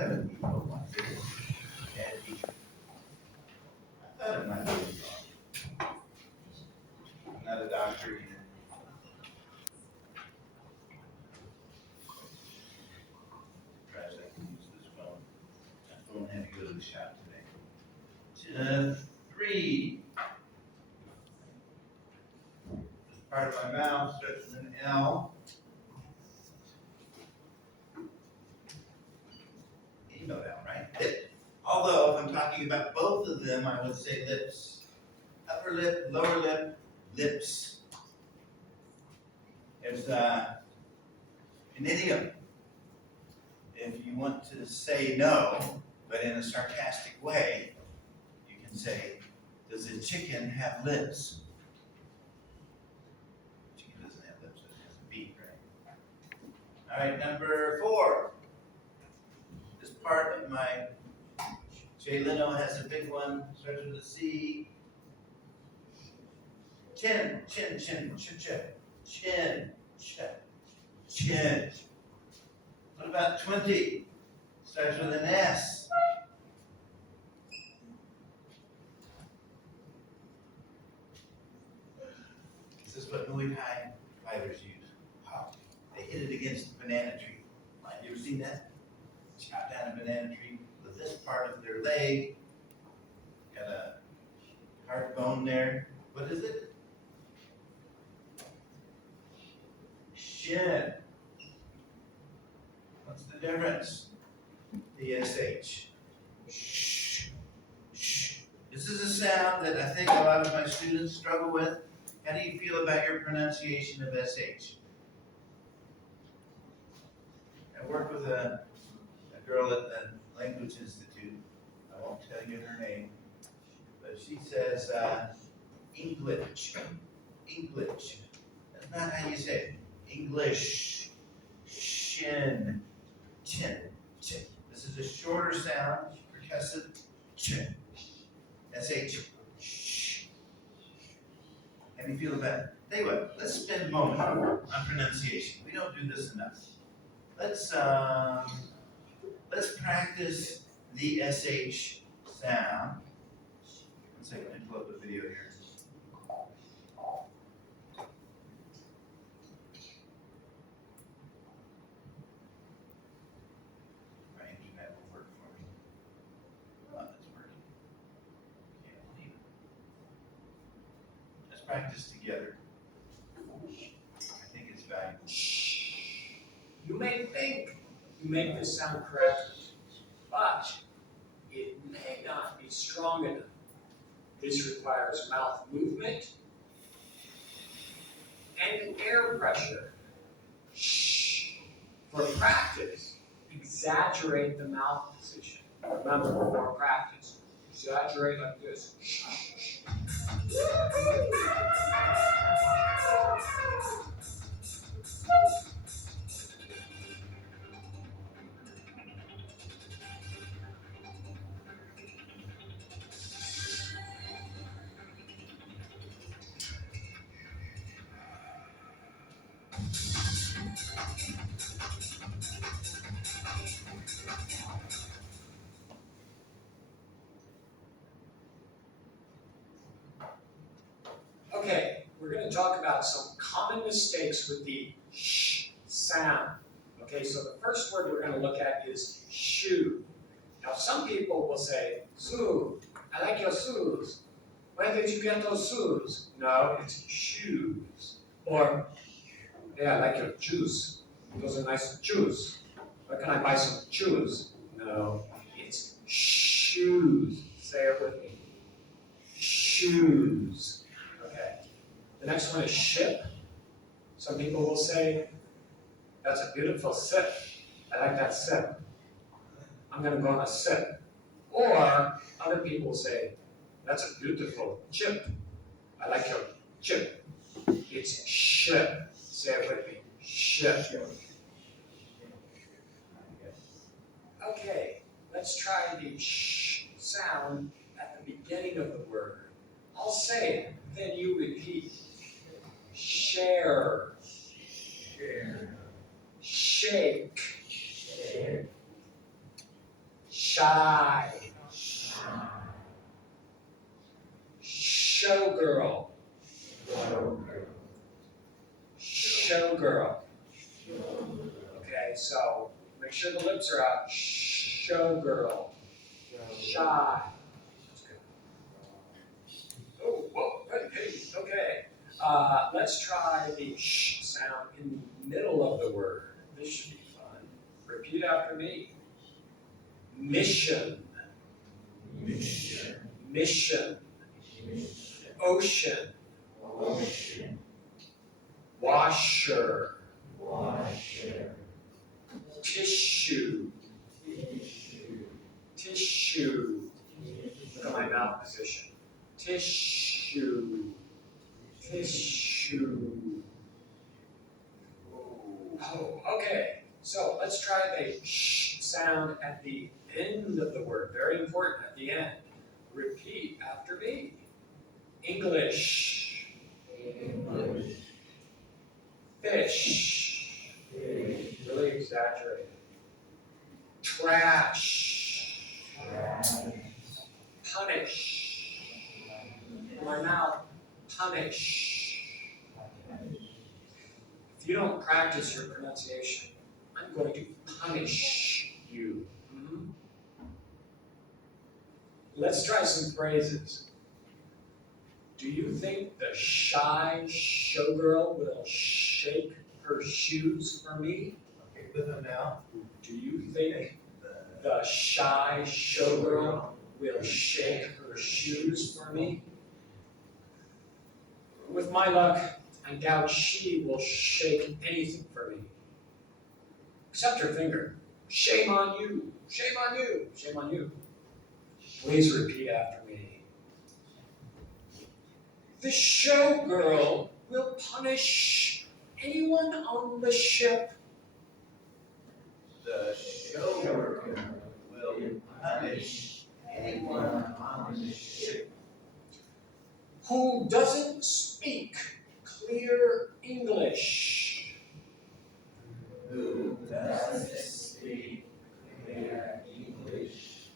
have an E on one. Add E. I thought it might be wrong. I'm not a doctor either. Perhaps I can use this phone. My phone had to go to the shop today. 3. This part of my mouth starts with an L. You know that, right? Lip. Although, if I'm talking about both of them, I would say lips. Upper lip, lower lip, lips. There's an idiom. If you want to say no, but in a sarcastic way, you can say, does a chicken have lips? Chicken doesn't have lips, it has a beak, right? All right, number 4. This part of my Jay Leno has a big one, starts with a C. Chin, chin, chin, chin, chin, chin, chin, chin. What about 20? Starts with an S. This is what Muay Thai fighters use. Wow. They hit it against the banana tree. Have you ever seen that? Chop down a banana tree with this part of their leg. Got a hard bone there. What is it? Shin. What's the difference? The SH. Shh. Shh. This is a sound that I think a lot of my students struggle with. How do you feel about your pronunciation of SH? I work with a girl at the Language Institute. I won't tell you her name, but she says English. English. That's not how you say it. English. Shin. Chin. Chin. This is a shorter sound, percussive. Chin. SH. Shh. How do you feel about it? Tell you what, let's spend a moment on pronunciation. We don't do this enough. Let's practice the SH sound. 1 second, let me pull up the video here. My internet will work for me. Oh, that's working. Can't believe it. Let's practice together. I think it's valuable. You may think you make this sound correct, but it may not be strong enough. This requires mouth movement and air pressure. Shh. For practice, exaggerate the mouth position. Remember, for practice, exaggerate like this. Okay, we're going to talk about some common mistakes with the sh sound. Okay, so the first word we're going to look at is shoe. Now, some people will say, "Shoe, I like your shoes. Where did you get those shoes?" No, it's shoes. Or, "Yeah, I like your juice. Those are nice juice. Where can I buy some shoes?" No, it's shoes. Say it with me. Shoes. Okay. The next one is ship. Some people will say, "That's a beautiful sip. I like that sip. I'm going to go on a sip." Or other people will say, "That's a beautiful chip. I like your chip." It's ship. Say it with me. Ship. Okay, let's try the sh sound at the beginning of the word. I'll say it, then you repeat. Share. Share. Shake. Share. Shy. Showgirl. Showgirl. Okay, so make sure the lips are out. Showgirl. Shy. Oh, whoa, hey, okay. Let's try the sh sound in the middle of the word. This should be fun. Repeat after me. Mission. Mission. Mission. Ocean. Ocean. Washer. Washer. Tissue. Tissue. Tissue. Look at my mouth position. Tissue. Tissue. Oh, okay. So let's try the sh sound at the end of the word. Very important at the end. Repeat after me. English. English. Fish. Fish. Really exaggerated. Trash. Trash. Punish. My mouth. Punish. If you don't practice your pronunciation, I'm going to punish you. Let's try some phrases. Do you think the shy showgirl will shake her shoes for me? Okay, with them now. Do you think the shy showgirl will shake her shoes for me? With my luck, I doubt she will shake anything for me. Except her finger. Shame on you, shame on you, shame on you. Please repeat after me. The showgirl will punish anyone on the ship. The showgirl will punish anyone on the ship who doesn't speak clear English. Who doesn't speak clear English.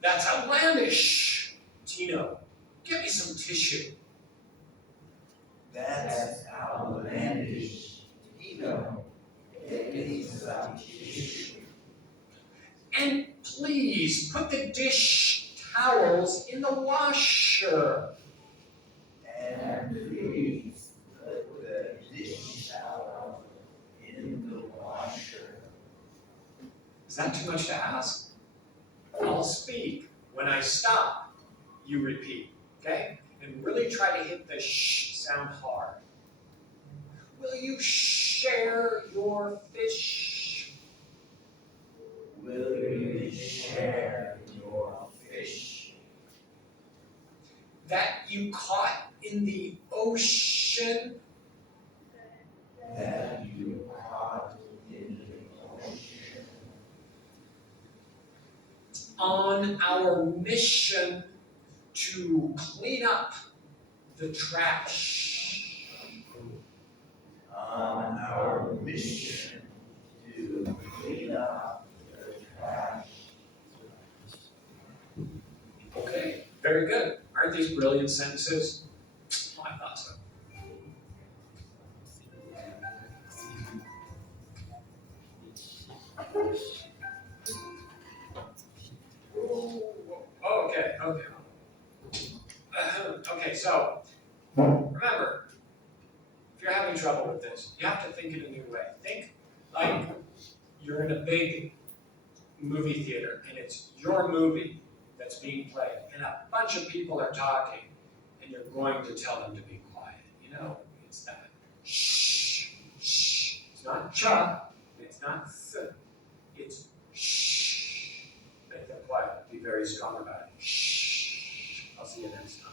That's outlandish. Tino, get me some tissue. That's outlandish. Tino, get me some tissue. And please put the dish towels in the washer. And please put the dish towel in the washer. Is that too much to ask? I'll speak. When I stop, you repeat, okay? And really try to hit the sh sound hard. Will you share your fish? Will you share your fish that you caught in the ocean? That you caught in the ocean. On our mission to clean up the trash. On our mission to clean up the trash. Okay, very good. Aren't these brilliant sentences? Oh, I thought so. Okay. Okay, so remember, if you're having trouble with this, you have to think in a new way. Think like you're in a big movie theater and it's your movie that's being played and a bunch of people are talking and you're going to tell them to be quiet. You know, it's that shh, shh. It's not cha, it's not s, it's shh. Make them quiet. Be very strong about it. Shh. I'll see you next time.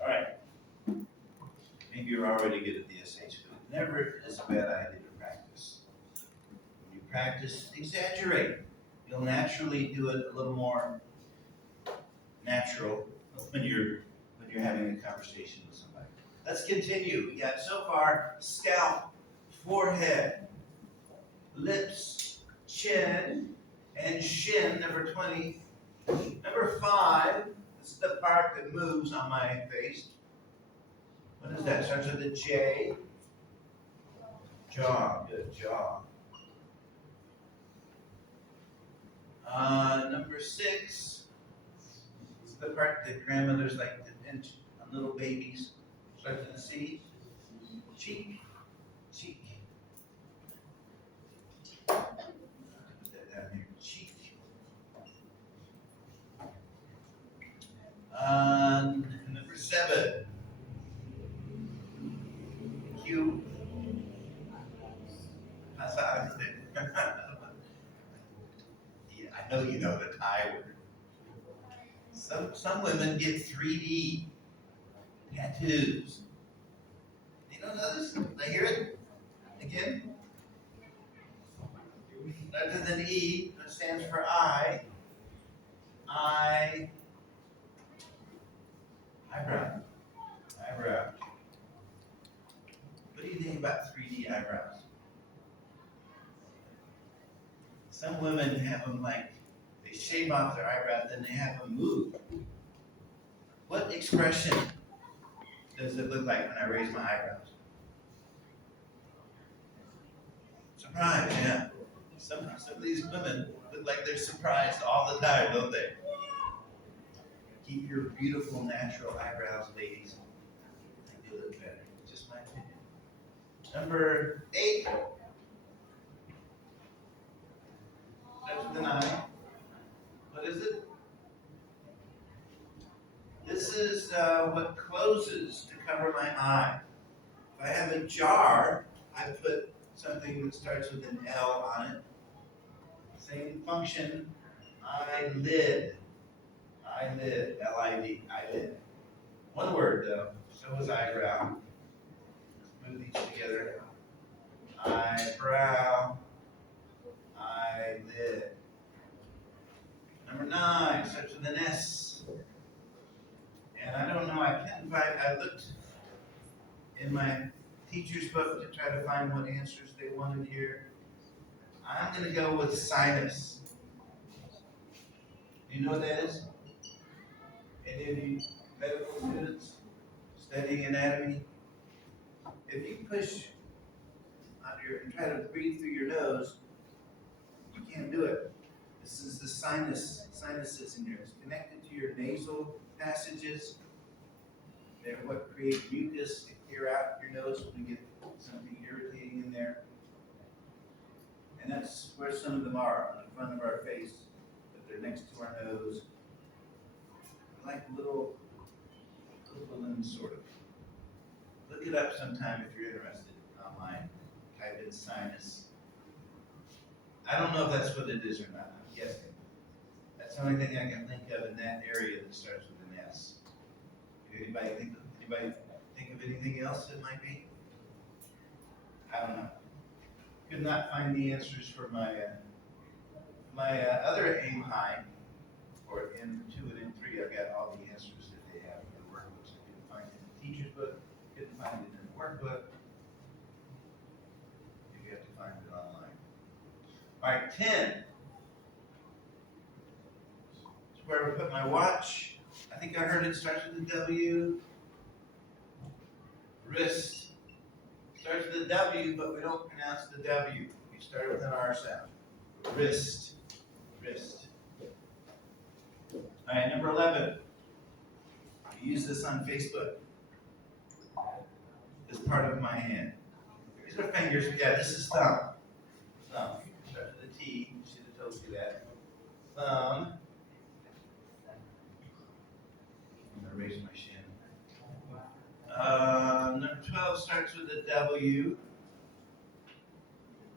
All right. Maybe you're already good at the SH, but it never is a bad idea to practice. When you practice, exaggerate. You'll naturally do it a little more natural when you're having a conversation with somebody. Let's continue. We got so far scalp, forehead, lips, chin, and shin, number 20. Number 5, this is the part that moves on my face. What is that? Starts with a J. Jaw, good, jaw. Number 6, this is the part that grandmothers like to pinch on little babies. Starts with a C. Cheek, cheek. Put that down here, cheek. Number 7, Q.ภาษา Yeah, I know you know the Thai word. Some women get 3D tattoos. You don't know this? I hear it again. Rather than E, it stands for I. Eyebrow. Eyebrow. What do you think about 3D eyebrows? Some women have them like, they shave off their eyebrows, then they have them move. What expression does it look like when I raise my eyebrows? Surprise, yeah. Some of these women look like they're surprised all the time, don't they? Keep your beautiful natural eyebrows, ladies. They do look better. Just my opinion. Number 8. Starts with an I. What is it? This is what closes to cover my eye. If I have a jar, I put something that starts with an L on it. Same function. Eyelid. Eyelid. L-I-D. Eyelid. One word though. So is eyebrow. Let's move these together. Eyebrow. Eyelid. Number 9 starts with an S. And I don't know, I looked in my teacher's book to try to find what answers they wanted here. I'm going to go with sinus. Do you know what that is? Any of you medical students studying anatomy? If you push on and try to breathe through your nose, you can't do it. This is the sinuses in here. It's connected to your nasal passages. They're what create mucus to clear out your nose when you get something irritating in there. And that's where some of them are, on the front of our face, but they're next to our nose. Like little balloons, sort of. Look it up sometime if you're interested online. Type in sinus. I don't know if that's what it is or not. I'm guessing. That's the only thing I can think of in that area that starts with an S. Anybody think of anything else it might be? I don't know. Could not find the answers for my other aim high, or M2 and M3. I've got all the answers that they have in the workbooks. I couldn't find it in the teacher's book. Couldn't find it in the workbook. You have to find it online. All right, 10. It's where I put my watch. I think I heard it starts with a W. Wrist. Starts with a W, but we don't pronounce the W. We start with an R sound. Wrist. Wrist. All right, number 11. We use this on Facebook. This part of my hand. These are fingers. Yeah, this is thumb. Thumb. Starts with a T. Should have told you that. Thumb. I'm going to raise my shin. Number 12 starts with a W.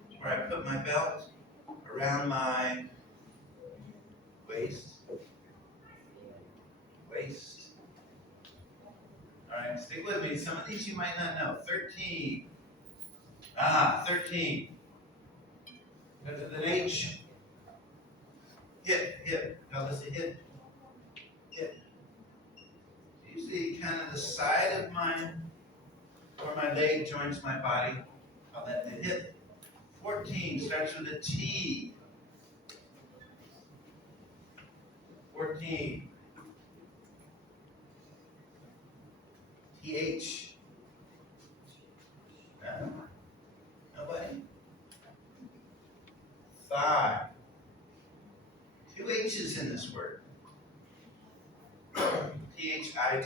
It's where I put my belt around my waist. Waist. All right, stick with me. Some of these you might not know. 13. 13. Starts with an H. Hip, hip. Now let's say hip. Hip. Usually kind of the side of where my leg joins my body. Call that the hip. 14. 13 starts with a T. 14. TH. No? Nobody? 5. 2 H's in this word. THIGH. 5.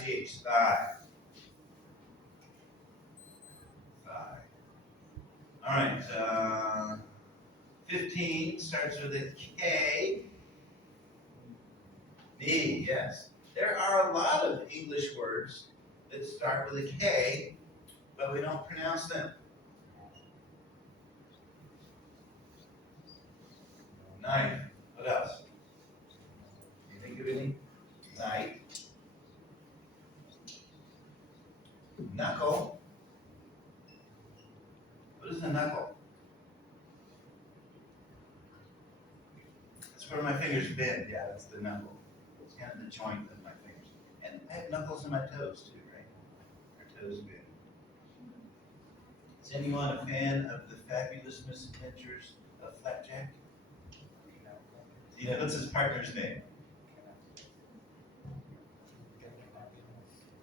5. All right. 15 starts with a K. D, yes. There are a lot of English words that start with a K, but we don't pronounce them. 9. What else? Can you think of any? Night. Knuckle. What is a knuckle? That's where my fingers bend. Yeah, that's the knuckle. It's kind of the joint of my fingers. And I have knuckles in my toes too, right? Our toes bend. Is anyone a fan of the Fabulous Misadventures of Flapjack? Yeah, what's his partner's name?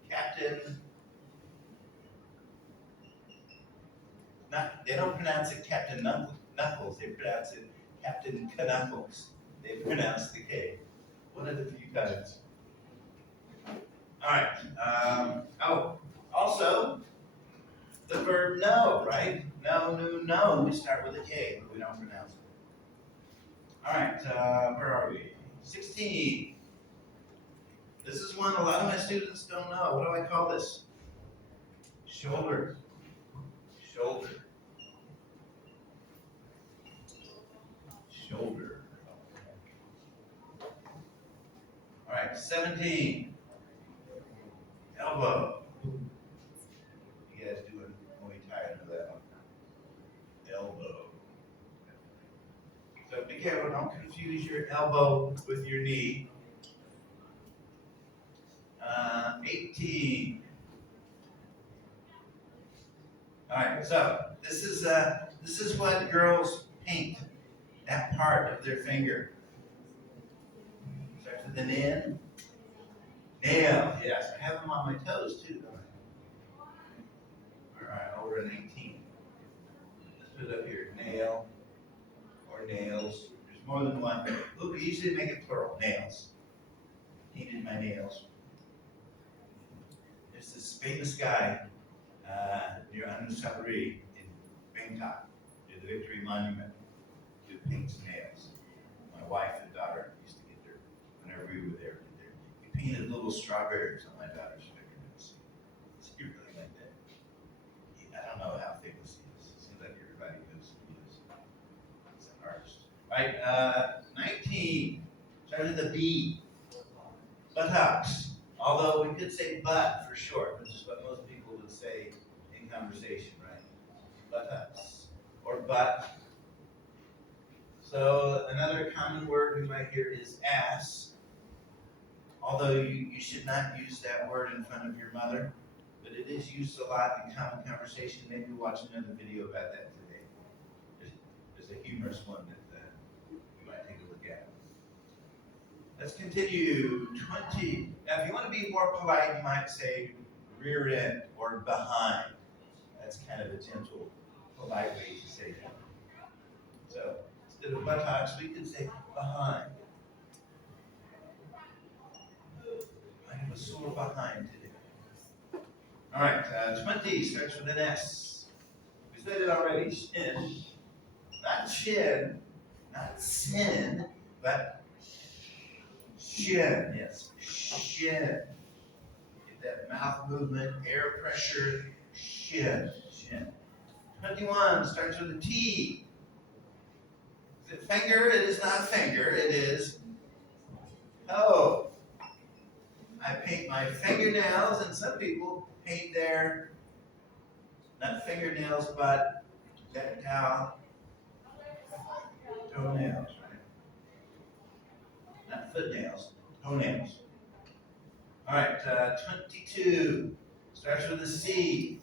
Captain. They don't pronounce it Captain Knuckles. They pronounce it Captain Knuckles. They pronounce the K. One of the few times. All right. Also, the verb know, right? No. We start with a K, but we don't pronounce it. All right. Where are we? 16. This is one a lot of my students don't know. What do I call this? Shoulder. Shoulder. Shoulder. All right, 17. Elbow. You guys doing Muay Thai into that one? Elbow. So be careful, don't confuse your elbow with your knee. 18. All right, so this is what girls paint, that part of their finger. Starts with an N. Nail, yes. I have them on my toes too, don't I? All right, over an 18. Let's put it up here. Nail or nails. There's more than one. Look, we usually make it plural. Nails. Painted my nails. There's this famous guy near Anu Sabri in Bangkok, near the Victory Monument, who paints nails. My wife and daughter used to get there whenever we were there. He painted little strawberries on my daughter's fingernails. So you really like that? I don't know how famous he is. It seems like everybody knows who he is. He's an artist. Right, 19. Starts with a B. Buttocks. Although we could say butt for short, which is what most people would say in conversation, right? Buttocks. Or butt. So another common word we might hear is ass. Although you should not use that word in front of your mother, but it is used a lot in common conversation. Maybe watch another video about that today. There's a humorous one that you might take a look at. Let's continue. 20. Now, if you want to be more polite, you might say rear end or behind. That's kind of a gentle, polite way to say that. So instead of buttocks, we could say behind. I have a sore behind today. All right, 20 starts with an S. We said it already. Shin, not chin, not sin, but shin. Yes, shin. Get that mouth movement, air pressure. Shin. 21 starts with a T. Is it finger? It is not finger. It is toe. I paint my fingernails, and some people paint their, not fingernails, but toenails, right? Not footnails, toenails. All right, 22 starts with a C.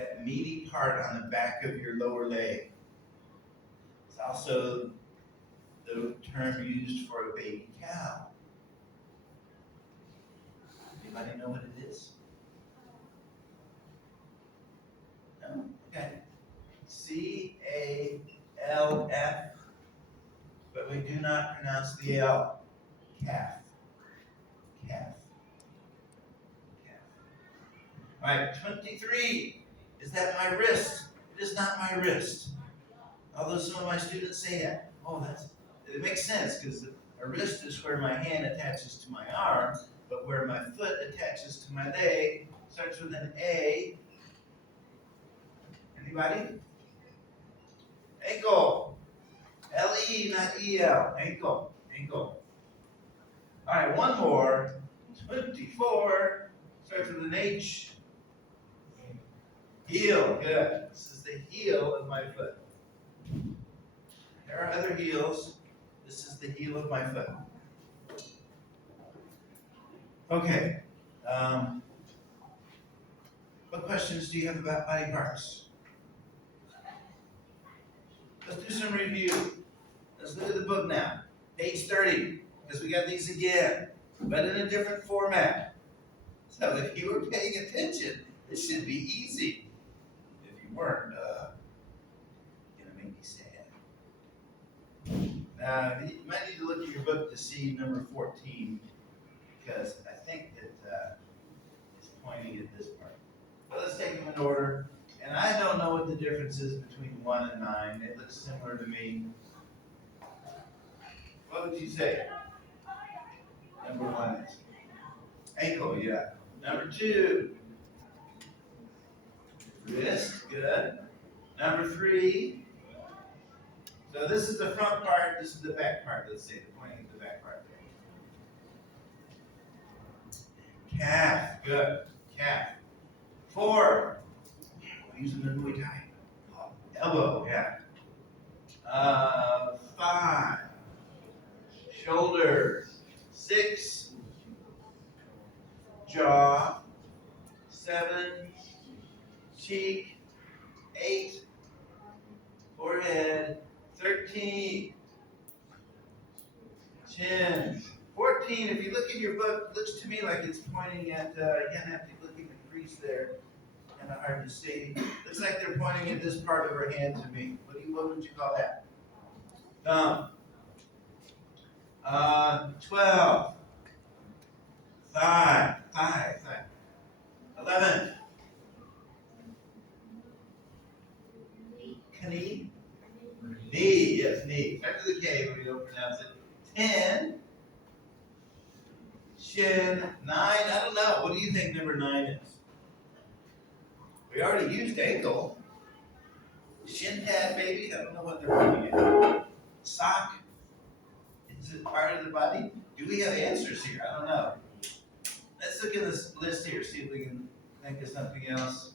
that meaty part on the back of your lower leg. It's also the term used for a baby cow. Anybody know what it is? No? Okay. C-A-L-F, but we do not pronounce the L. Calf. Calf. Calf. All right, 23. Is that my wrist? It is not my wrist. Although some of my students say that. Oh, it makes sense because a wrist is where my hand attaches to my arm, but where my foot attaches to my leg starts with an A. Anybody? Ankle. L-E, not E-L. Ankle. Ankle. All right, one more. 24. Starts with an H. Heel. Good. This is the heel of my foot. There are other heels. This is the heel of my foot. Okay. What questions do you have about body parts? Let's do some review. Let's look at the book now. Page 30, because we got these again, but in a different format. So if you were paying attention, this should be easy. If you weren't, gonna make me sad. Now, you might need to look at your book to see number 14, because I think that it's pointing at this part. But let's take them in order. And I don't know what the difference is between 1 and 9. It looks similar to me. What would you say? Number 1 is ankle, yeah. Number 2, wrist, good. Number 3, so this is the front part, this is the back part, let's say, the pointing at the back part there. Calf, good, calf. 4, using the Muay Thai. Elbow, yeah. 5, shoulder. 6, jaw. 7, cheek. 8, forehead. 13, chin. 14, if you look in your book, it looks to me like it's pointing at, again, I have to look at the crease there. Kind of hard to see. Looks like they're pointing at this part of her hand to me. What would you call that? Thumb. 12. 5. 11. Knee. Knee, yes, knee. Back to the K when we don't pronounce it. 10. Shin. 9. I don't know. What do you think number 9 is? We already used ankle. Shin pad, maybe? I don't know what they're calling it. Sock? Is it part of the body? Do we have answers here? I don't know. Let's look at this list here, see if we can think of something else.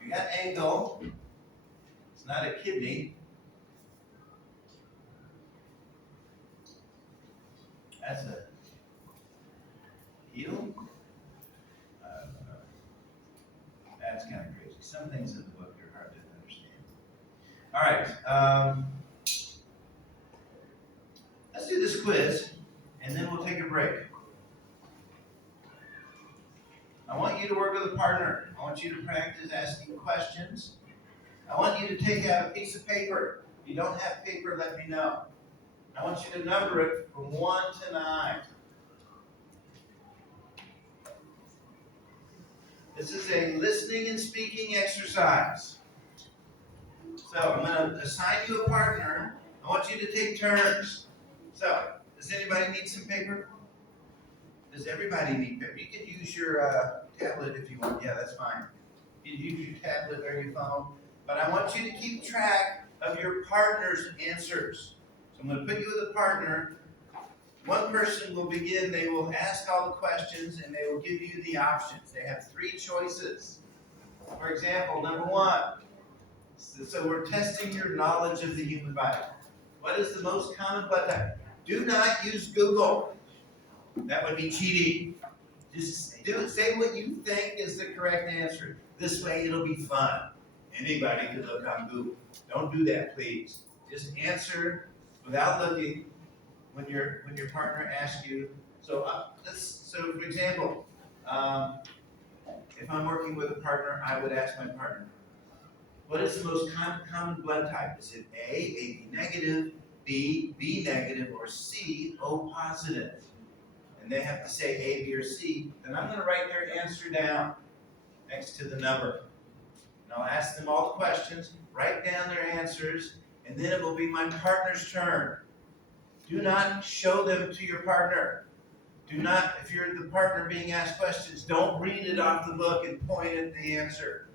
We got ankle. It's not a kidney. That's a heel. That's kind of crazy. Some things in the book are hard to understand. All right. Let's do this quiz, and then we'll take a break. I want you to work with a partner. I want you to practice asking questions. I want you to take out a piece of paper. If you don't have paper, let me know. I want you to number it from 1 to 9. This is a listening and speaking exercise. So I'm going to assign you a partner. I want you to take turns. So, does anybody need some paper? Does everybody need paper? You can use your tablet if you want. Yeah, that's fine. You can use your tablet or your phone. But I want you to keep track of your partner's answers. So I'm going to put you with a partner. One person will begin. They will ask all the questions, and they will give you the options. They have 3 choices. For example, number 1. So we're testing your knowledge of the human body. What is the most common blood type? Do not use Google. That would be cheating. Just say what you think is the correct answer. This way it'll be fun. Anybody can look on Google. Don't do that, please. Just answer without looking when your partner asks you. So for example, if I'm working with a partner, I would ask my partner, what is the most common blood type? Is it A, AB negative, B negative, or C, O positive? And they have to say A, B, or C. Then I'm going to write their answer down next to the number. And I'll ask them all the questions, write down their answers, and then it will be my partner's turn. Do not show them to your partner. Do not, if you're the partner being asked questions, don't read it off the book and point at the answer.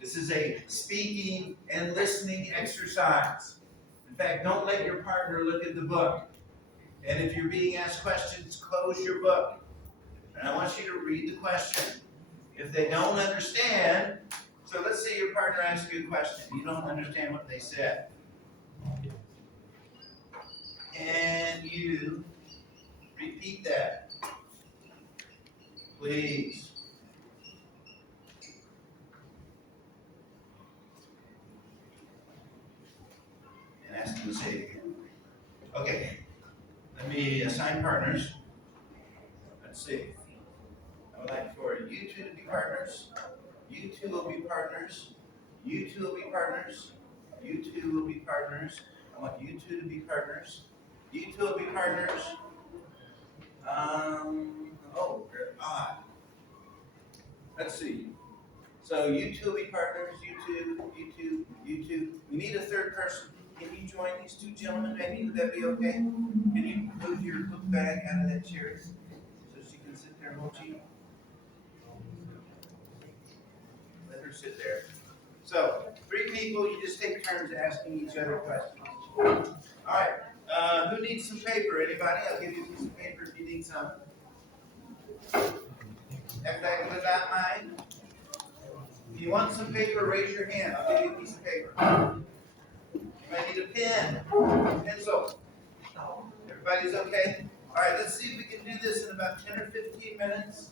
This is a speaking and listening exercise. In fact, don't let your partner look at the book. And if you're being asked questions, close your book. And I want you to read the question. If they don't understand, so let's say your partner asks you a question, you don't understand what they said. And you repeat that, please. And ask them to say it again. Okay, let me assign partners. Let's see. I would like for you two to be partners. You two will be partners. You two will be partners. You two will be partners. I want you two to be partners. You two will be partners. They're odd. Let's see. So you two will be partners. You two, you two, you two. We need a third person. Can you join these two gentlemen, maybe? Would that be okay? Can you move your book bag out of that chair so she can sit there, won't you? Let her sit there. So, 3 people, you just take turns asking each other questions. All right. Who needs some paper? Anybody? I'll give you a piece of paper if you need some. Everybody without mine? If you want some paper, raise your hand. I'll give you a piece of paper. You might need a pen, pencil. Everybody's okay? All right, let's see if we can do this in about 10 or 15 minutes.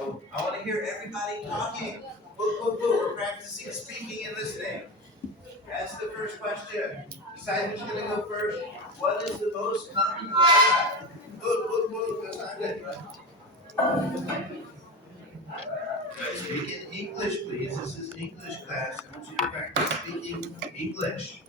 Oh, I want to hear everybody talking. We're practicing speaking and listening. That's the first question. Decide who's going to go first. What is the most common word? That's not good. Speak in English, please. This is English class. I want you to practice speaking English.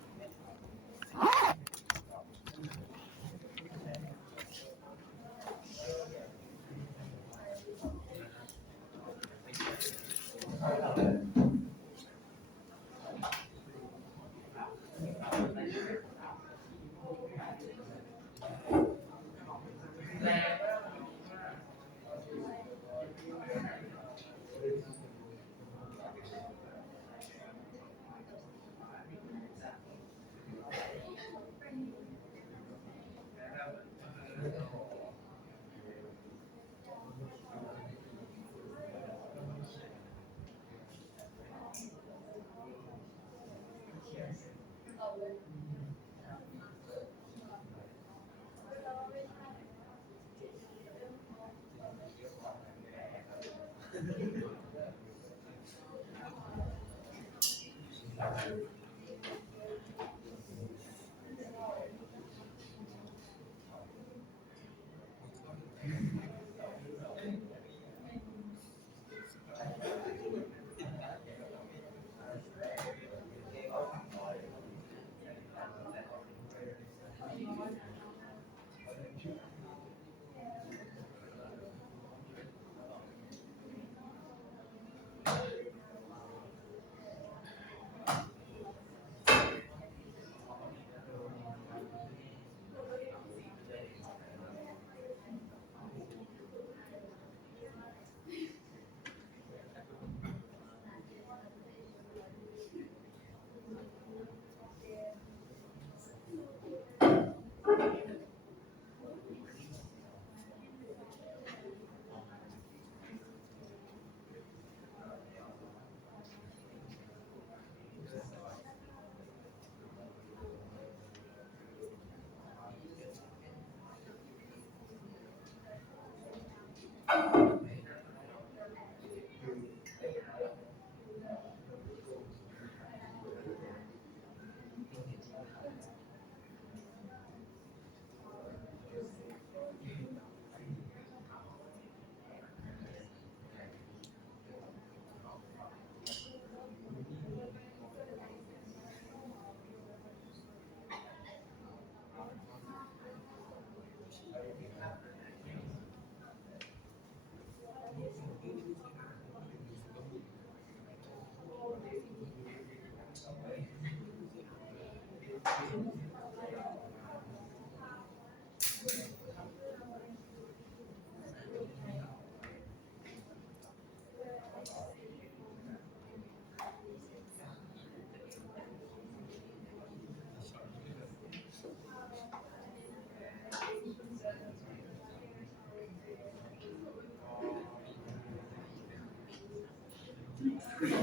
3.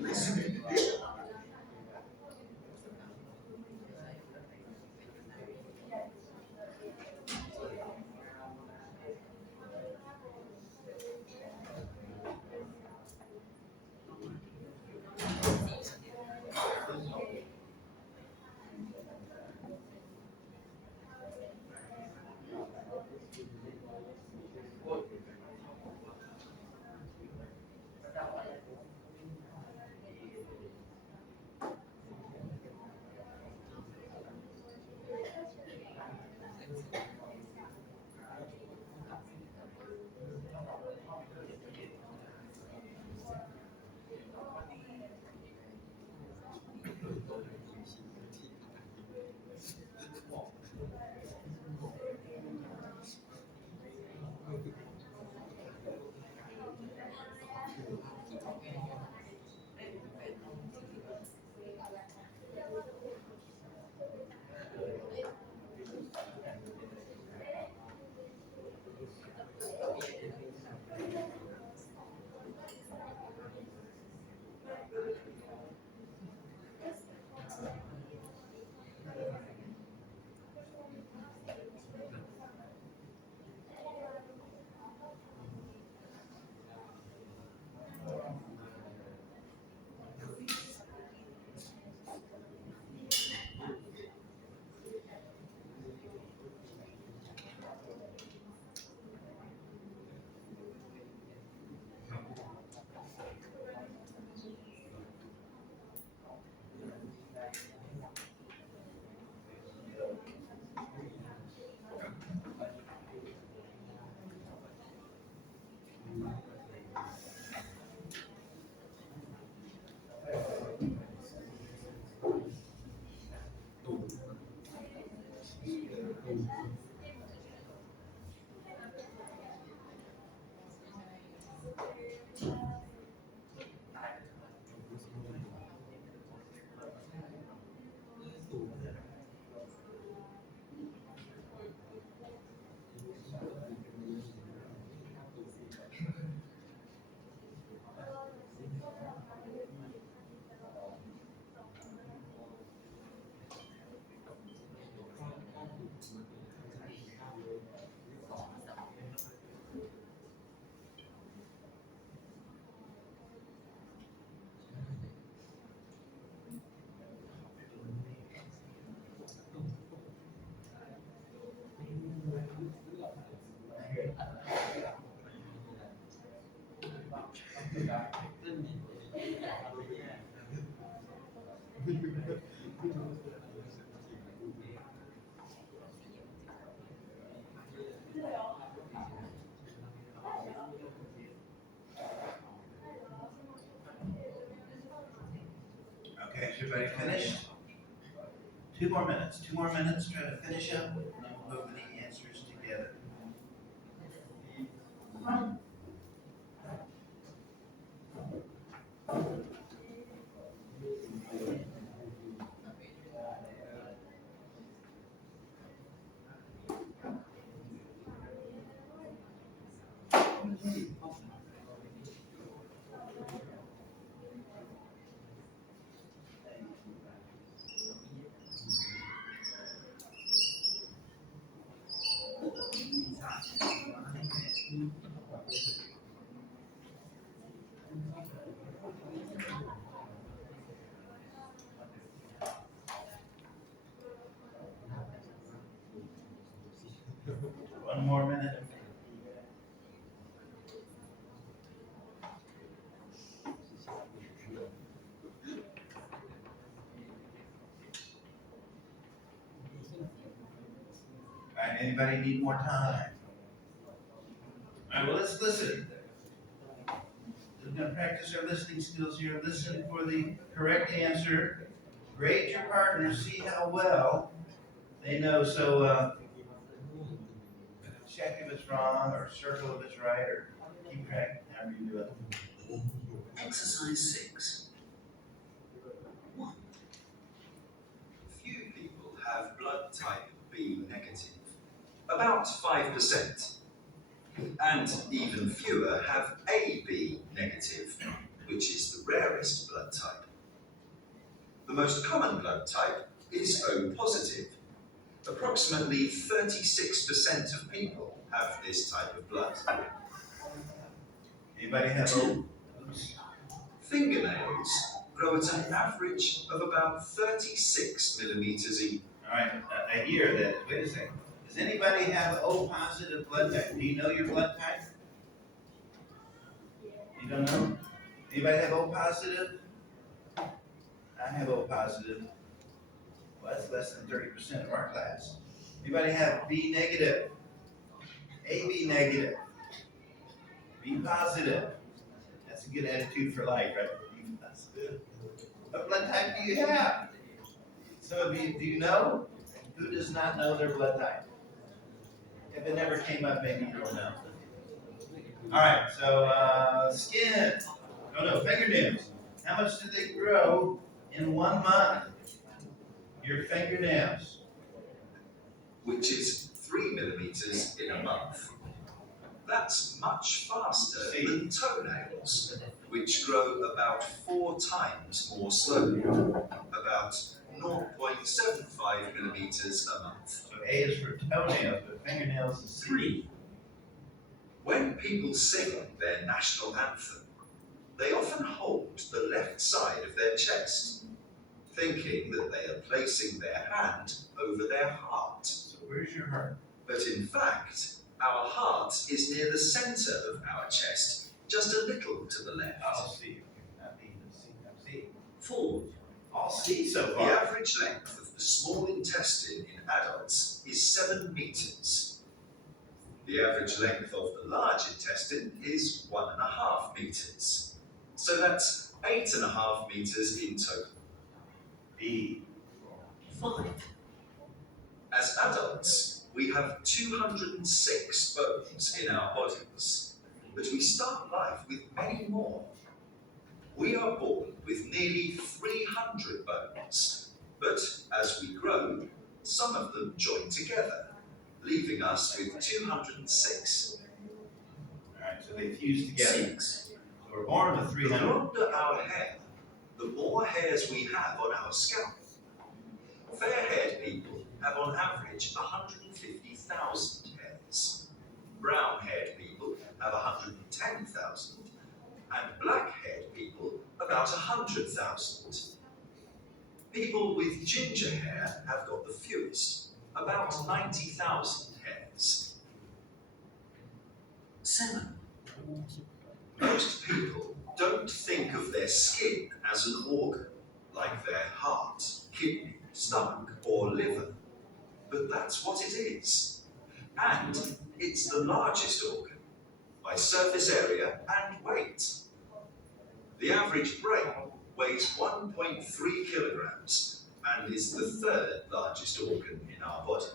Listening. Okay, is everybody finished? 2 more minutes. 2 more minutes. Try to finish up, and then we'll go over the answers together. One more minute. All right, anybody need more time? All right, well, let's listen. We're going to practice our listening skills here. Listen for the correct answer. Grade your partners, see how well they know. So check if it's wrong, or circle if it's right, or keep track however you do it. Exercise 6. 1. Few people have blood type B negative, about 5%, and even fewer have AB negative, which most common blood type is O positive. Approximately 36% of people have this type of blood. Anybody have O? Fingernails grow at an average of about 36 millimeters each. All right, I hear that. Wait a second. Does anybody have O positive blood type? Do you know your blood type? You don't know? Anybody have O positive? I have O positive. Well, that's less than 30% of our class. Anybody have B negative? AB negative? B positive? That's a good attitude for life, right? B positive. What blood type do you have? Some of you, do you know? Who does not know their blood type? If it never came up, maybe you don't know. All right, so skin. Oh no, fingernails. How much do they grow in 1 month? Your fingernails. Which is 3 millimeters in a month. That's much faster than toenails, which grow about 4 times more slowly, about 0.75 millimeters a month. So A is for toenails, but fingernails is 3. When people sing their national anthem, they often hold the left side of their chest, thinking that they are placing their hand over their heart. So where's your heart? But in fact, our heart is near the center of our chest, just a little to the left. I'll see. Not B, C. I'm C. 4. I'll see so The far. average length of the small intestine in adults is 7 meters. The average length of the large intestine is 1.5 meters. So that's 8.5 meters in total. B. 5. As adults, we have 206 bones in our bodies, but we start life with many more. We are born with nearly 300 bones, but as we grow, some of them join together, leaving us with 206. All right, so they fuse together. 6. So we're born with The 300. longer our hair, the more hairs we have on our scalp. Fair-haired people have on average 150,000 hairs. Brown-haired people have 110,000, and black-haired people about 100,000. People with ginger hair have got the fewest, about 90,000 hairs. 7. Most people don't think of their skin as an organ, like their heart, kidney, stomach, or liver. But that's what it is. And it's the largest organ, by surface area and weight. The average brain weighs 1.3 kilograms and is the 3rd largest organ in our body.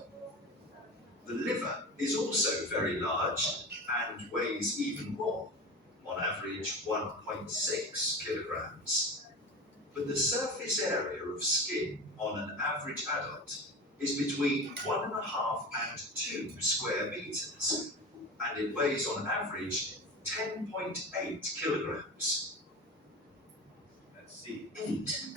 The liver is also very large and weighs even more, on average 1.6 kilograms. But the surface area of skin on an average adult is between 1.5 and 2 square meters, and it weighs on average 10.8 kilograms. Let's see. 8.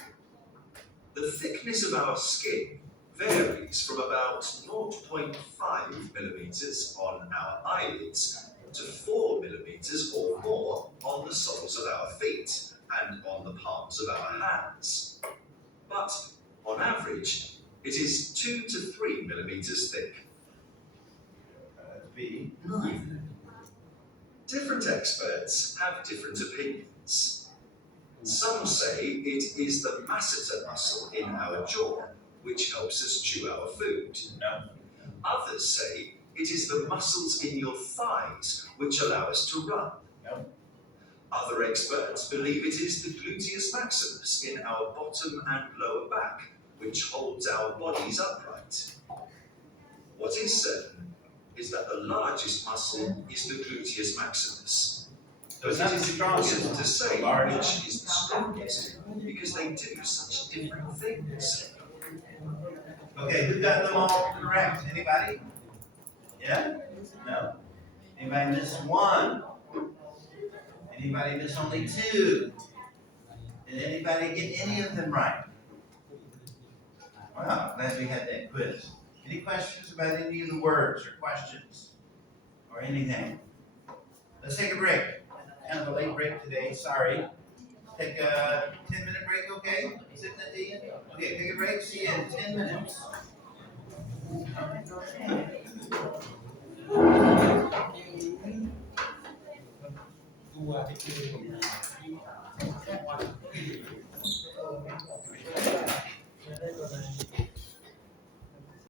The thickness of our skin varies from about 0.5 millimeters on our eyelids to 4 millimeters or more on the soles of our feet and on the palms of our hands. But on average, it is 2 to 3 millimeters thick. That's B. 9. Different experts have different opinions. Some say it is the masseter muscle in our jaw, which helps us chew our food. No. Others say it is the muscles in your thighs which allow us to run. No. Other experts believe it is the gluteus maximus in our bottom and lower back, which holds our bodies upright. What is certain is that the largest muscle is the gluteus maximus. So it's But not it the is strongest. impossible to say Large. which is the strongest, because they do such different things. Okay, who got them all correct? Anybody? Yeah? No? Anybody miss 1? Anybody miss only 2? Did anybody get any of them right? Wow, glad we had that quiz. Any questions about any of the words or questions or anything? Let's take a break. Kind of a late break today, sorry. Take a 10-minute break, okay? Is it Nadia? Okay, take a break, see you in 10 minutes. ตัวที่คือผม